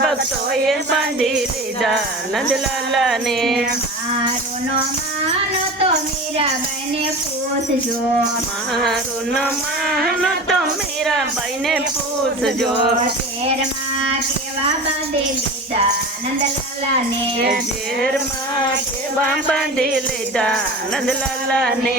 ભક્તોએ બાંધી લીધા નંદલાલાને મારું નો માનો તો મીરાબાઈને પૂછજો મારું ન માનો તો મીરાબાઈને પૂછજો શેરમાં કેવા બાંધી લીધા નંદલાલાને ઝેરમાં કેવા બાંધી લીધા નંદલાલાને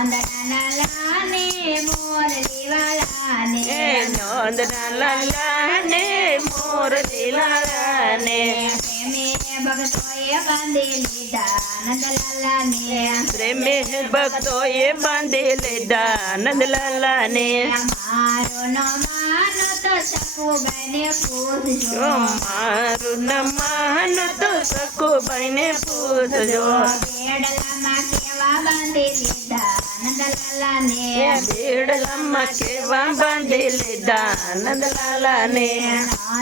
નંદલાલાને મોરલી વાળાને નંદના લાલાને મોરલી લાલાને પ્રેમે ભક્તોએ બાંધી લીધા નંદલાલાને પ્રેમે ભક્તોએ બાંધી લીધા નંદલાલાને મારો ન માનો તો સખુબાઈને પૂછજો મારું ન માનો તો સખુબાઈને પૂછજો બેડલામાં કેવા બાંધી લીધા નંદલાલાને બેડલામાં કેવા બાંધી લીધા નંદલાલાને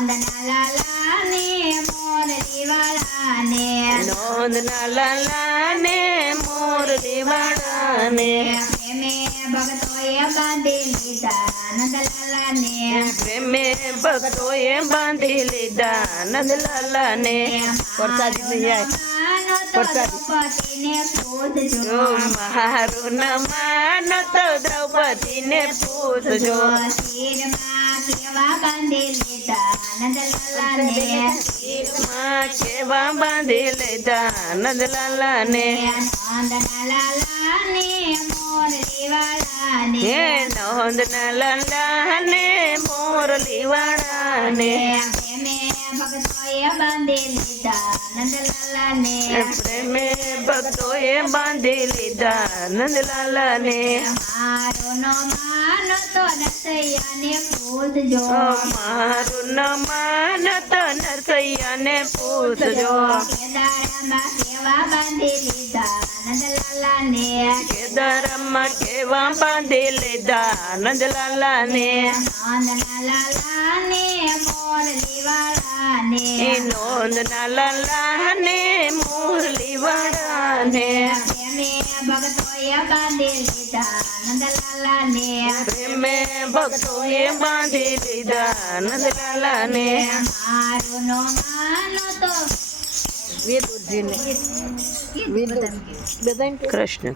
નંદલાલાને મોરલી વાળાને નંદના લાલાને મોરલી વાળાને પ્રેમે ભક્તોએ બાંધી લીધા નંદલાલાને પ્રેમે ભક્તોએ બાંધી લીધા નંદલાલાને પ્રસાદી નહીં દ્રૌપદીને પૂછજો મારું ન માનો તો દ્રૌપદીને પૂછજો શિરમાં કેવા બાંધી લીધા નંદલાલાને માં કેવા બાંધી લીધા નંદલાલાને નંદલાલાને મોરલી વાળાને હે નંદના લાલાને મોરલી વાળાને પ્રેમે ભક્તોએ બાંધી લીધા નંદલાલાને પ્રેમે ભક્તોએ બાંધી લીધા નંદલાલાને મારો નો માનો તો નરસૈયાને પૂછજો મારું ન માનો તો નરસૈયાને પૂછજો કેદારમાં કેવા બાંધી લીધા નંદલાલાને કેદારમાં કેવા બાંધી લીધા નંદલાલાને નંદલાલાને મોરલી વાળાને નંદના લાલાને મોરલી વાળાને પ્રેમે ભક્તોએ બાંધી લીધા નંદલાલાને પ્રેમે ભક્તોએ બાંધી લીધા નંદલાલાને મારું નો માનો તો કૃષ્ણ